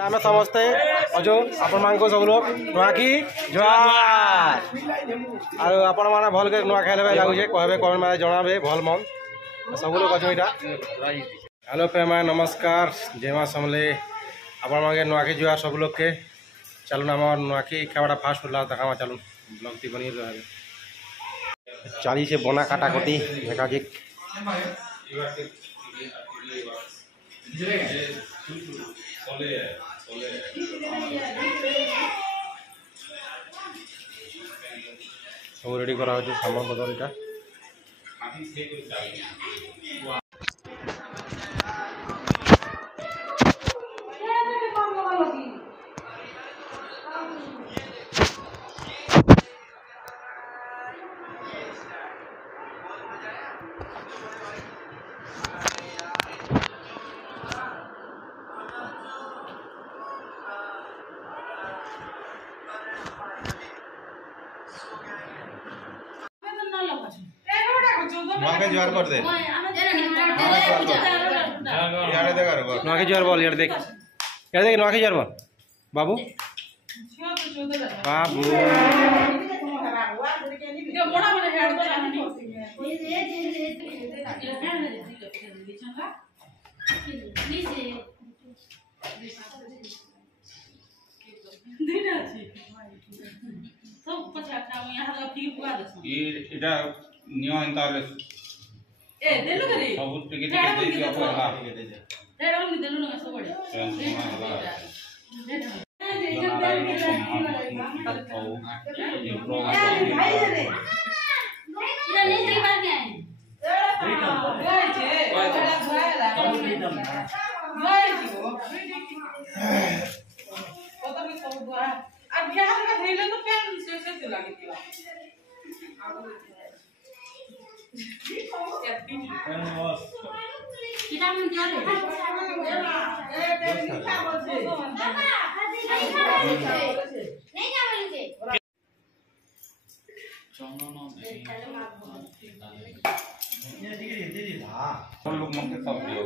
आम समस्ते अजो आपण मान सब लोग नुआकी जुहार आपण मैंने भल के नुआ खाइले लगुचे कहबे कमेंट में जनाबे भल मन सब लोग अच्छे इटा। हेलो प्रेमा नमस्कार जय माँ समले आपण मांगे नुआकी जुहार सब लोग के। चलून आम नुआकी खावाटा फास्ट फुड देखा चलून ब्लॉग टी बनी रहे चाली से बना काटाकटी एकाधिक सब रेडी करा सामान बदल इटा नुआके जुहार कर दे यार देख नुआके जुहार बोल यार देख नुआके जुहार बोल बाबू बाबू এটা নিও ইনতালে এ দেলু করে সব টিকে টিকে দেই আপো হলা টিকে দেই এডা আমি দেলু না সব বড় हम लोग मक्के सब दियो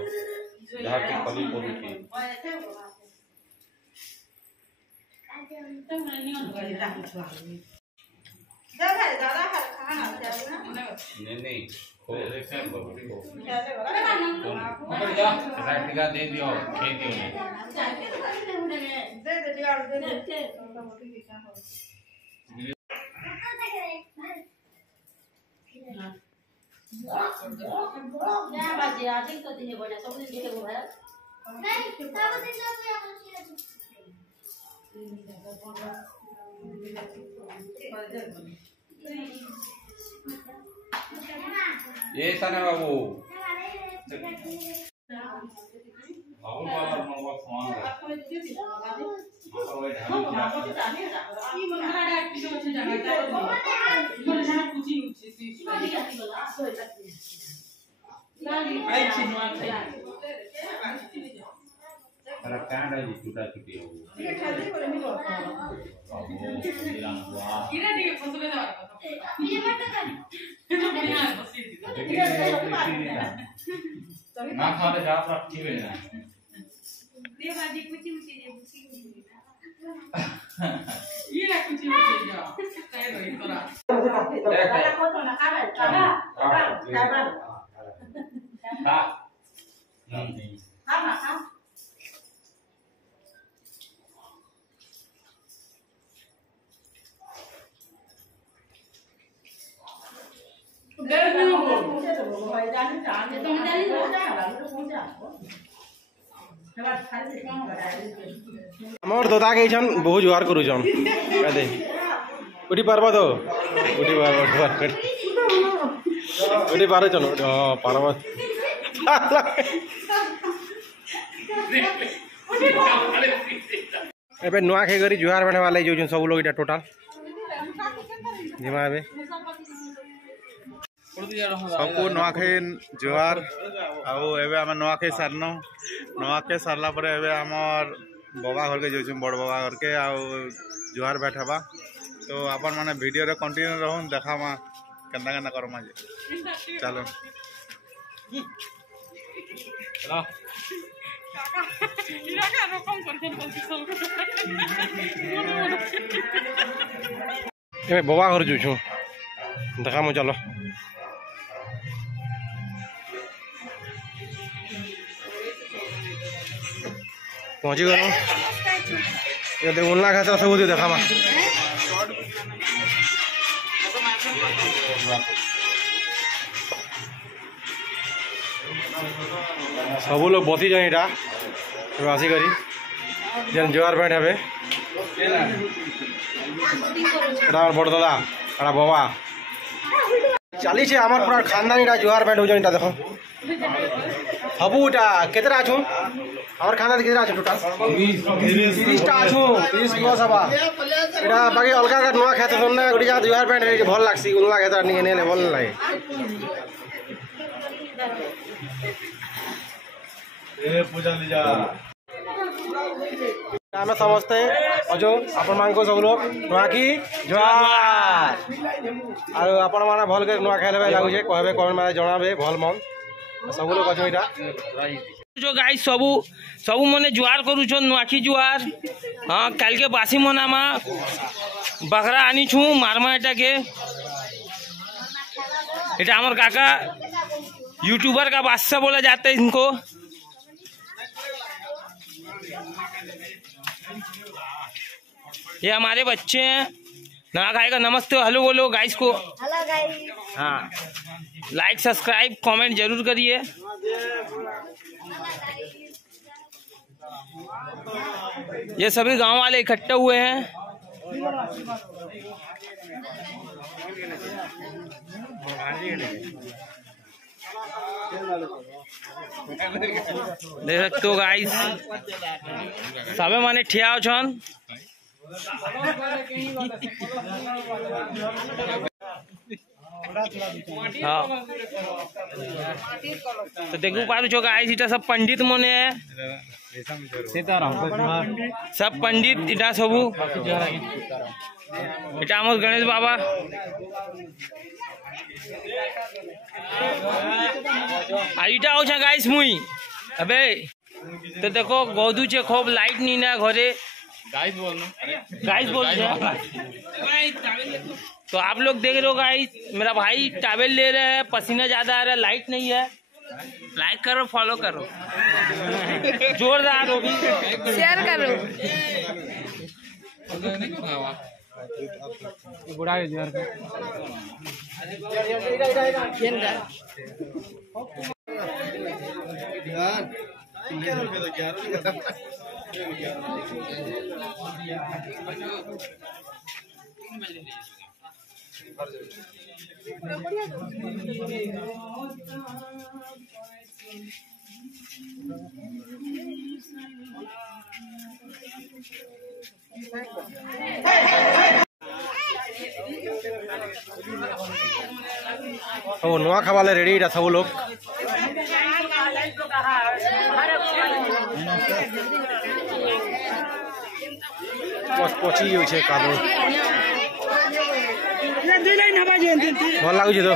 जहां के कली बोली थी नहीं हो देखते हैं बाबू को ऊपर जा राइटिका दे दियो खे दियो दे यार दे क्या बाजे आज तो दिन बड़ा सब दिन देखे है नहीं सब दिन ये सने बाबू बाबू वाला मनवा समान है अरे कांडा जी टूटा टूटी हो ये खाली पर मी लोग दिलान हुआ किरा दी फसले जा ये मत कर बढ़िया बसी दी ना खाले जा रखी है ना दे बाजी कुछ मुझे दे बुसी ये ना कुछ मुझे जा काय रही तोरा काला को तो ना काला काला काला हां नहीं हां हां मोर दोता के छन बहुत जुहार करू छन कदे उठी पारबो तो उठी पारो चलो हां पारबो एबे नुआ खे गरी जुहार बने वाले जो सब लोग इटा टोटल जिमा एबे सबको नुआखाई जुहार आम नुआखाई सारन नुआखाई सारला आमर बाबा घर के जो बड़ बाबा घर के जुहार बैठ हवा तो अपन माने वीडियो रे कंटिन्यू रहूं देखा केन्ना केन्ना करमा चलो ए बाबा घर जो छू देखा मु चलो पहुंची गलो ये देख उनला खातर सब देखा मा सब लोग बसी जाए इटा आसिक जेन जुआर भेंट हे बड़ दादा एटा बाबा चली आम पूरा खानदान इटा जुआर भेंट हो देख सबूटा केतरा अच्छु आम खानदान केतरा अच्छु टोटाल 30टा अच्छु 30 प्लस हवा एटा बाकी अलग अलग नुआ खेत ना गोटे जगह जुआर भेंट भल लगसी उनला खेत नहीं भल लगे आम समस्ते अजो आपण मान सब लोग नुआखी जुआर आरो आपण माने भल के नुआ खाइले लागुचे कहबे कमेंट में जणाबे भल मन सब लोग अजो इटा जो गाइस सबू सबू मने जुआर करू छन नुआखी जुआर हां काल के बासी मना मा बकरा आनी छु मारमा एटा के एटा हमर काका यूट्यूबर का बादशाह बोला जाता है इनको ये हमारे बच्चे हैं ना खाएगा नमस्ते हेलो बोलो गाइस को हेलो गाइस हाँ लाइक सब्सक्राइब कमेंट जरूर करिए ये सभी गांव वाले इकट्ठे हुए हैं देख सकते हो गाइस सबे माने ठिया छन हाँ तो देखो पारू छो गाइस इटा सब पंडित मने है सब पंडित इटा सबू इटा हमर गणेश बाबा आईटा हो गाइस मुई अबे तो देखो गौदू छे खूब लाइट नहीं ना घरे गाइस बोल तो आप लोग देख रहे हो गाइस मेरा भाई टावेल ले रहे हैं पसीना ज्यादा आ रहा है लाइट नहीं है लाइक करो फॉलो करो जोरदार होगी शेयर करो सब नुआ खावाले रेडी इटा सब लोग पची होइछे कादो भल लागुचे तो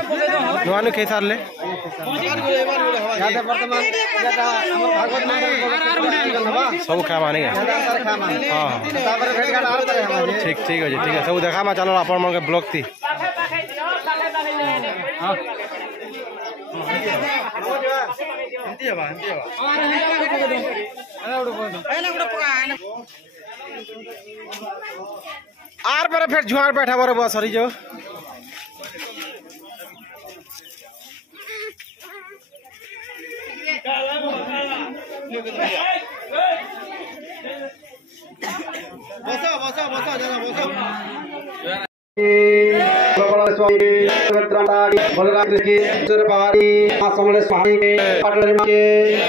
नुआ नु खेई सारले सब खा माने हाँ ठीक ठीक है सब देखा मा चलो अपन मन के ब्लॉग थी आर पर फिर जुआर बैठा बारे बस सरी जो बसो